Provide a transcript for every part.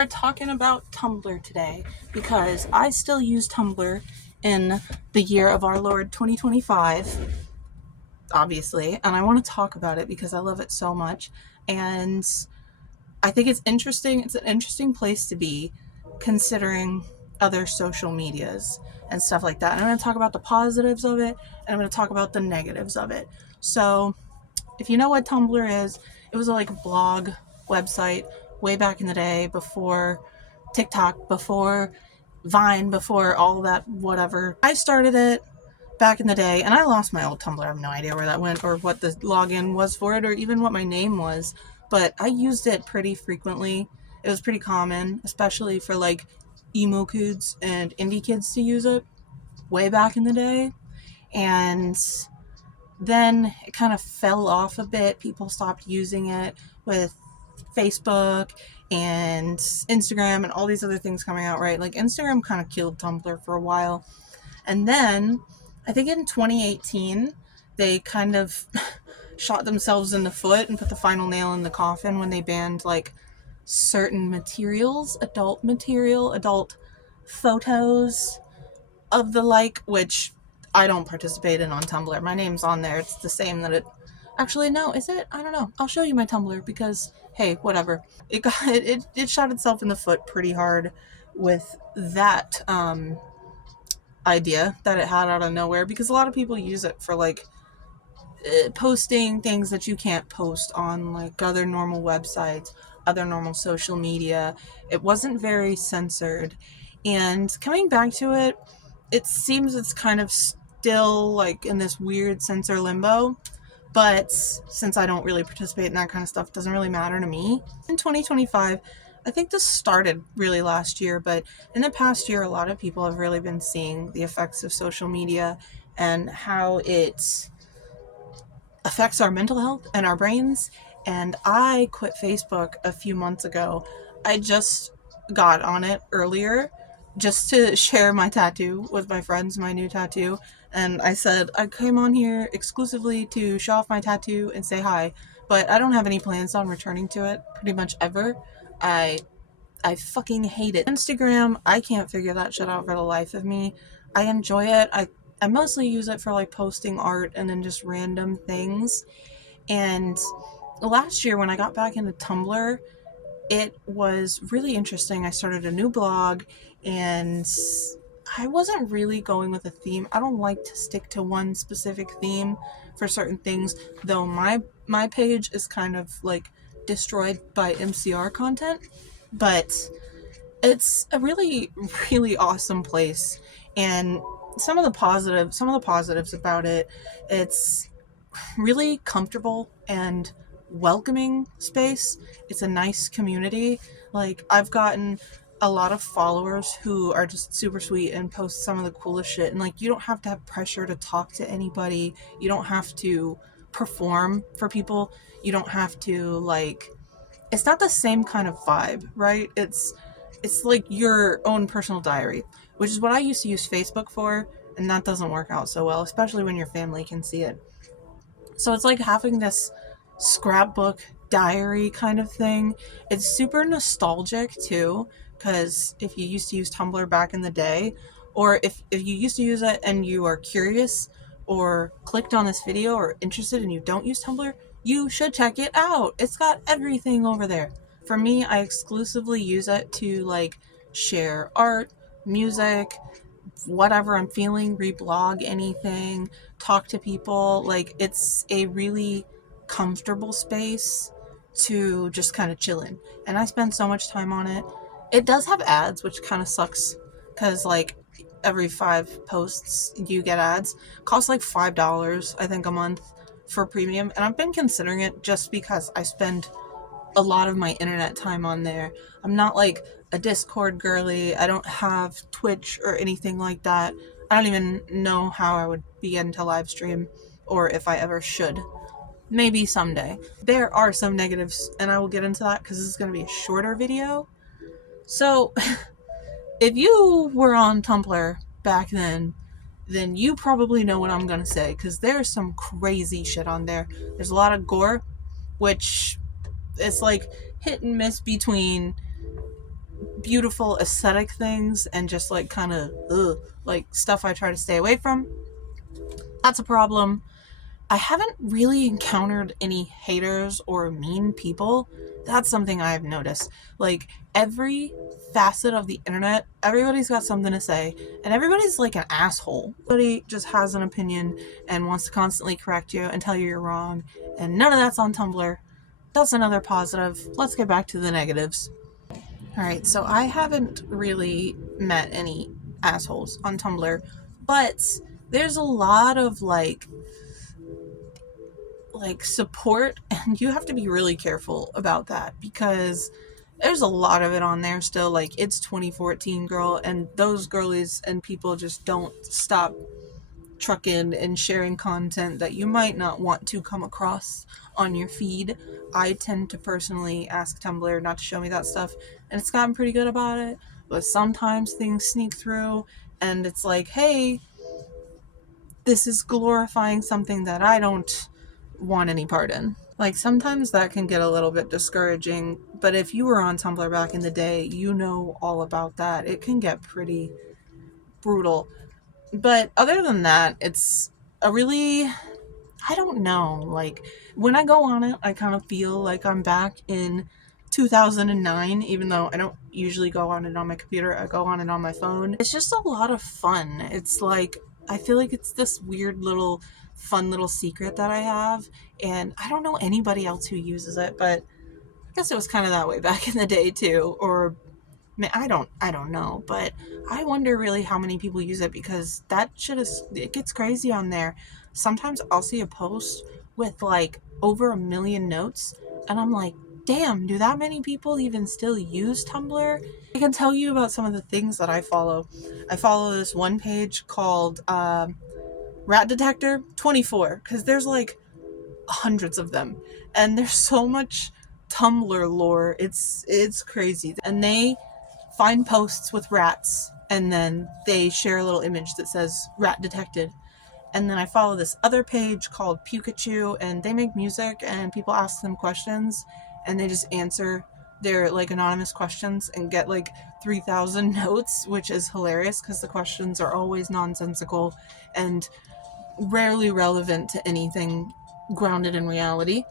We're talking about Tumblr today because I still use Tumblr in the year of our Lord 2025, obviously, and I want to talk about it because I love it so much. And I think it's interesting. It's an interesting place to be considering other social medias and stuff like that. And I'm going to talk about the positives of it and I'm going to talk about the negatives of it. So, if you know what Tumblr is, it was like a blog website way back in the day before TikTok, before Vine, before all that whatever. I started it back in the day and I lost my old Tumblr. I have no idea where that went or what the login was for it or even what my name was, but I used it pretty frequently. It was pretty common, especially for like emo kids and indie kids to use it way back in the day. And then it kind of fell off a bit. People stopped using it with Facebook and Instagram and all these other things coming out, right? Like Instagram kind of killed Tumblr for a while. And then I think in 2018, they kind of shot themselves in the foot and put the final nail in the coffin when they banned like certain materials, adult photos of the like, which I don't participate in on Tumblr. My name's on there. It's the same that it actually no, is it? I don't know. I'll show you my Tumblr because hey, whatever. It shot itself in the foot pretty hard with that idea that it had out of nowhere because a lot of people use it for like posting things that you can't post on like other normal websites, other normal social media. It wasn't very censored. And coming back to it, it seems it's kind of still like in this weird censor limbo. But since I don't really participate in that kind of stuff, it doesn't really matter to me. In 2025, I think this started really last year, but in the past year, a lot of people have really been seeing the effects of social media and how it affects our mental health and our brains. And I quit Facebook a few months ago. I just got on it earlier just to share my tattoo with my friends, my new tattoo. And I said I came on here exclusively to show off my tattoo and say hi, but I don't have any plans on returning to it pretty much ever. I I fucking hate it. Instagram, I can't figure that shit out for the life of me. I enjoy it. I mostly use it for like posting art and then just random things. And last year when I got back into Tumblr, it was really interesting. I started a new blog and I wasn't really going with a theme. I don't like to stick to one specific theme for certain things, though my page is kind of like destroyed by MCR content, but it's a really really awesome place. And some of the positives about it, it's really comfortable and welcoming space. It's a nice community. Like, I've gotten a lot of followers who are just super sweet and post some of the coolest shit. And like, you don't have to have pressure to talk to anybody. You don't have to perform for people. You don't have to like, it's not the same kind of vibe, right? It's like your own personal diary, which is what I used to use Facebook for, and that doesn't work out so well, especially when your family can see it. So it's like having this scrapbook diary kind of thing. It's super nostalgic too, because if you used to use Tumblr back in the day, or if you used to use it and you are curious or clicked on this video or interested and you don't use Tumblr, you should check it out. It's got everything over there. For me, I exclusively use it to like share art, music, whatever I'm feeling, reblog anything, talk to people. Like, it's a really comfortable space to just kind of chill in. And I spend so much time on it. It does have ads, which kind of sucks because, like, every 5 posts you get ads. Costs like $5, I think, a month for premium. And I've been considering it just because I spend a lot of my internet time on there. I'm not like a Discord girly. I don't have Twitch or anything like that. I don't even know how I would begin to live stream or if I ever should. Maybe someday. There are some negatives, and I will get into that because this is going to be a shorter video. So, if you were on Tumblr back then you probably know what I'm going to say because there's some crazy shit on there. There's a lot of gore, which it's like hit and miss between beautiful aesthetic things and just like kind of like stuff I try to stay away from, that's a problem. I haven't really encountered any haters or mean people. That's something I've noticed. Like every facet of the internet, everybody's got something to say, and everybody's like an asshole. Everybody just has an opinion and wants to constantly correct you and tell you you're wrong, and none of that's on Tumblr. That's another positive. Let's get back to the negatives. All right, so I haven't really met any assholes on Tumblr, but there's a lot of support, and you have to be really careful about that because there's a lot of it on there still. Like, it's 2014, girl, and those girlies and people just don't stop trucking and sharing content that you might not want to come across on your feed. I tend to personally ask Tumblr not to show me that stuff, and it's gotten pretty good about it, but sometimes things sneak through and it's like, hey, this is glorifying something that I don't want any part in. Like, sometimes that can get a little bit discouraging, but if you were on Tumblr back in the day, you know all about that. It can get pretty brutal. But other than that, it's a really, I don't know, like, when I go on it, I kind of feel like I'm back in 2009, even though I don't usually go on it on my computer, I go on it on my phone. It's just a lot of fun. It's like, I feel like it's this weird little, fun little secret that I have, and I don't know anybody else who uses it, but I guess it was kind of that way back in the day too, or I don't know, but I wonder really how many people use it because that shit is, it gets crazy on there. Sometimes I'll see a post with like over 1 million notes, and I'm like, damn, do that many people even still use Tumblr? I can tell you about some of the things that I follow. I follow this one page called Rat Detector 24 because there's like hundreds of them, and there's so much Tumblr lore. It's crazy, and they find posts with rats and then they share a little image that says rat detected. And then I follow this other page called Pikachu, and they make music and people ask them questions and they just answer their like anonymous questions and get like 3,000 notes, which is hilarious because the questions are always nonsensical and rarely relevant to anything grounded in reality.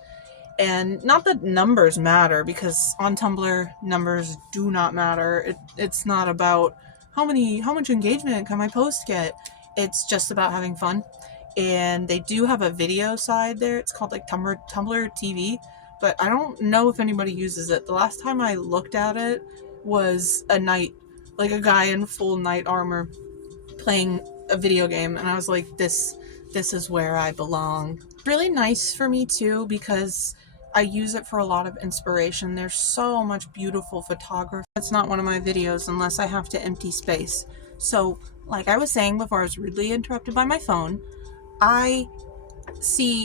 And not that numbers matter, because on Tumblr numbers do not matter. It's not about how much engagement can my post get. It's just about having fun. And they do have a video side there. It's called like Tumblr TV, but I don't know if anybody uses it. The last time I looked at it was a knight, like a guy in full knight armor playing a video game, and I was like, this is where I belong. Really nice for me too because I use it for a lot of inspiration. There's so much beautiful photography. It's not one of my videos unless I have to empty space. So, like I was saying before I was rudely interrupted by my phone, I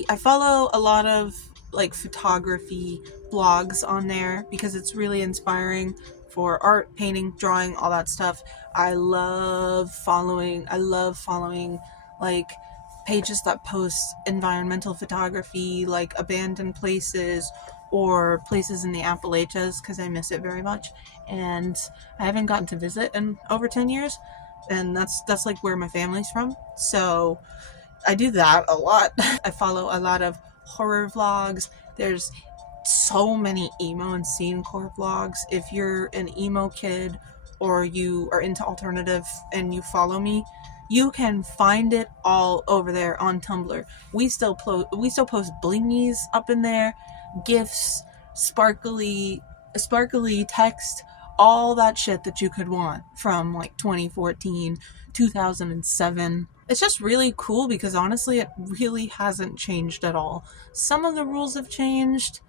I follow a lot of like photography blogs on there because it's really inspiring for art, painting, drawing, all that stuff. I love following like pages that post environmental photography, like abandoned places or places in the Appalachians because I miss it very much. And I haven't gotten to visit in over 10 years, and that's like where my family's from. So I do that a lot. I follow a lot of horror vlogs. There's so many emo and scene core vlogs. If you're an emo kid or you are into alternative and you follow me, you can find it all over there on Tumblr. We still post blingies up in there, gifs, sparkly text, all that shit that you could want from like 2014, 2007. It's just really cool because honestly it really hasn't changed at all. Some of the rules have changed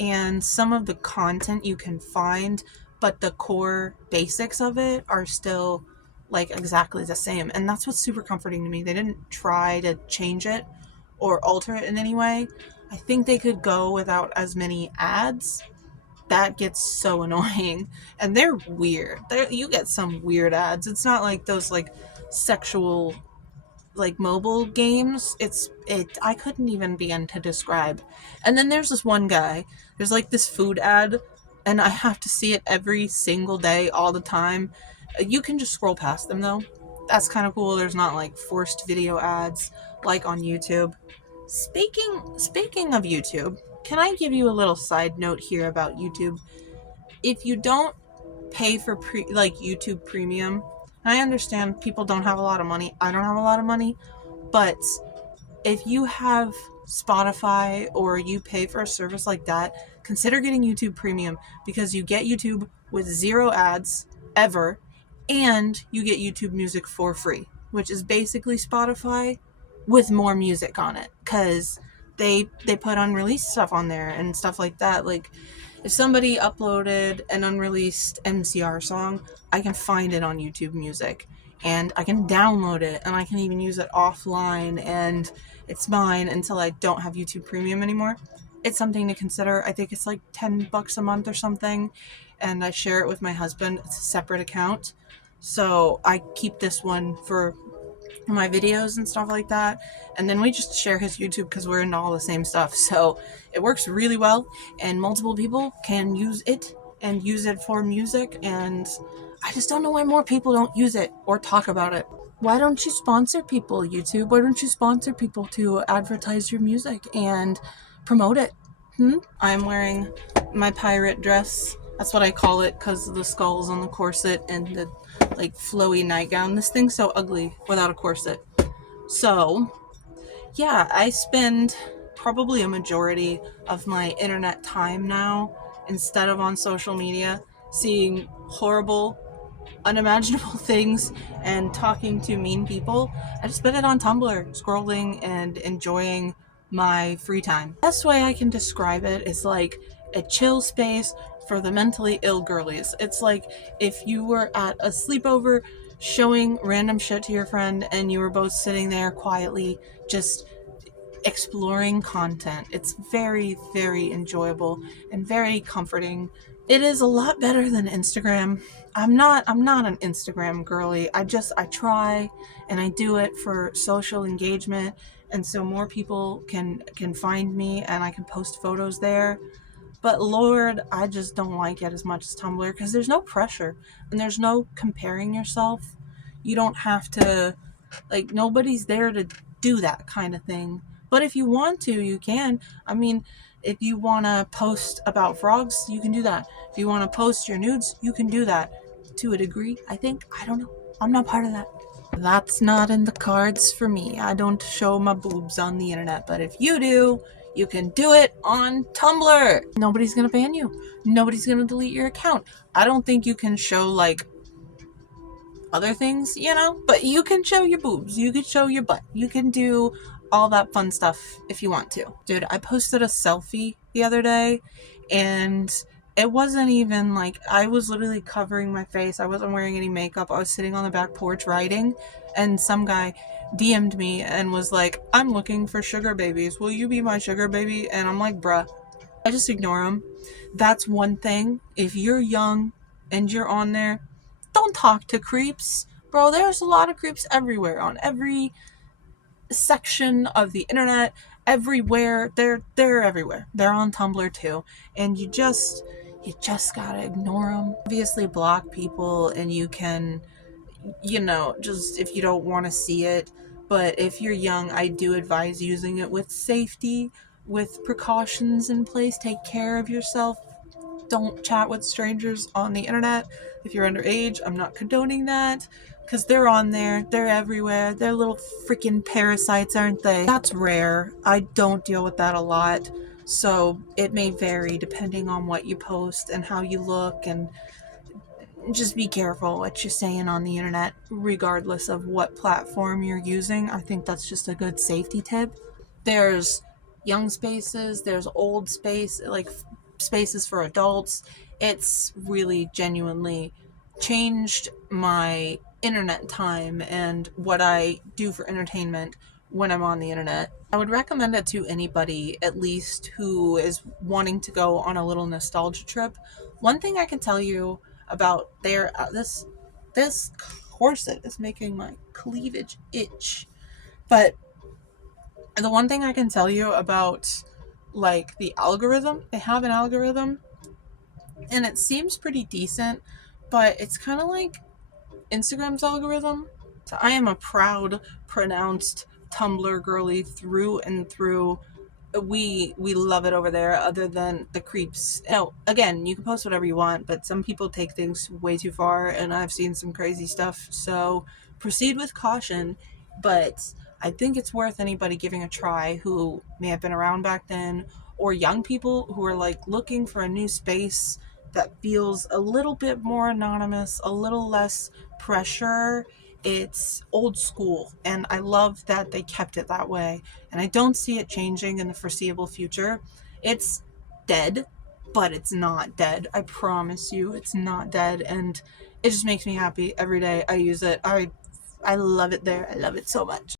and some of the content you can find, but the core basics of it are still like exactly the same. And that's what's super comforting to me. They didn't try to change it or alter it in any way. I think they could go without as many ads. That gets so annoying. And they're weird. You get some weird ads. It's not like those like sexual like mobile games. I couldn't even begin to describe. And then there's this one guy, there's like this food ad and I have to see it every single day, all the time. You can just scroll past them though. That's kind of cool. There's not like forced video ads like on YouTube. Speaking of YouTube, can I give you a little side note here about YouTube? If you don't pay for YouTube Premium, I understand people don't have a lot of money. I don't have a lot of money, but if you have Spotify or you pay for a service like that, consider getting YouTube Premium because you get YouTube with zero ads ever, and you get YouTube Music for free, which is basically Spotify with more music on it because they put unreleased stuff on there and stuff like that. Like if somebody uploaded an unreleased MCR song, I can find it on YouTube Music and I can download it and I can even use it offline and it's mine until I don't have YouTube Premium anymore. It's something to consider. I think it's like $10 a month or something, and I share it with my husband. It's a separate account. So I keep this one for my videos and stuff like that, and then we just share his YouTube because we're into all the same stuff. So it works really well, and multiple people can use it and use it for music, and I just don't know why more people don't use it or talk about it. Why don't you sponsor people, YouTube? Why don't you sponsor people to advertise your music and promote it? I'm wearing my pirate dress. That's what I call it because of the skulls on the corset and the like flowy nightgown. This thing's so ugly without a corset. So, yeah, I spend probably a majority of my internet time now, instead of on social media, seeing horrible, unimaginable things and talking to mean people. I just spend it on Tumblr, scrolling and enjoying my free time. The best way I can describe it is like a chill space for the mentally ill girlies. It's like if you were at a sleepover showing random shit to your friend and you were both sitting there quietly just exploring content. It's very, very enjoyable and very comforting. It is a lot better than Instagram. I'm not an Instagram girly. I try and I do it for social engagement and so more people can find me and I can post photos there. But Lord, I just don't like it as much as Tumblr because there's no pressure and there's no comparing yourself. You don't have to, like, nobody's there to do that kind of thing. But if you want to, you can. I mean, if you want to post about frogs, you can do that. If you want to post your nudes, you can do that. To a degree, I think. I don't know. I'm not part of that. That's not in the cards for me. I don't show my boobs on the internet. But if you do, you can do it on Tumblr. Nobody's going to ban you. Nobody's going to delete your account. I don't think you can show, like, other things, but you can show your boobs, you can show your butt, you can do all that fun stuff if you want to. Dude, I posted a selfie the other day and it wasn't even like, I was literally covering my face. I wasn't wearing any makeup. I was sitting on the back porch writing and some guy DM'd me and was like, "I'm looking for sugar babies. Will you be my sugar baby?" And I'm like, bruh. I just ignore them. That's one thing. If you're young and you're on there, don't talk to creeps. Bro, there's a lot of creeps everywhere, on every section of the internet, everywhere. They're everywhere. They're on Tumblr too. And you just gotta ignore them. Obviously block people and you can, just if you don't want to see it. But if you're young, I do advise using it with safety, with precautions in place. Take care of yourself. Don't chat with strangers on the internet. If you're underage, I'm not condoning that because they're on there. They're everywhere. They're little freaking parasites, aren't they? That's rare. I don't deal with that a lot. So it may vary depending on what you post and how you look, and just be careful what you're saying on the internet, regardless of what platform you're using. I think that's just a good safety tip. There's young spaces, there's old space, like spaces for adults. It's really genuinely changed my internet time and what I do for entertainment when I'm on the internet. I would recommend it to anybody, at least who is wanting to go on a little nostalgia trip. One thing I can tell you about this corset is making my cleavage itch. But the one thing I can tell you about, like, the algorithm, they have an algorithm and it seems pretty decent, but it's kind of like Instagram's algorithm. So I am a proud, pronounced Tumblr girly through and through. We love it over there, other than the creeps. No, again, you can post whatever you want, but some people take things way too far, and I've seen some crazy stuff. So proceed with caution, but I think it's worth anybody giving a try who may have been around back then, or young people who are like looking for a new space that feels a little bit more anonymous, a little less pressure. It's old school, and I love that they kept it that way, and I don't see it changing in the foreseeable future. It's dead, but it's not dead. I promise you, it's not dead, and it just makes me happy every day I use it. I love it there. I love it so much.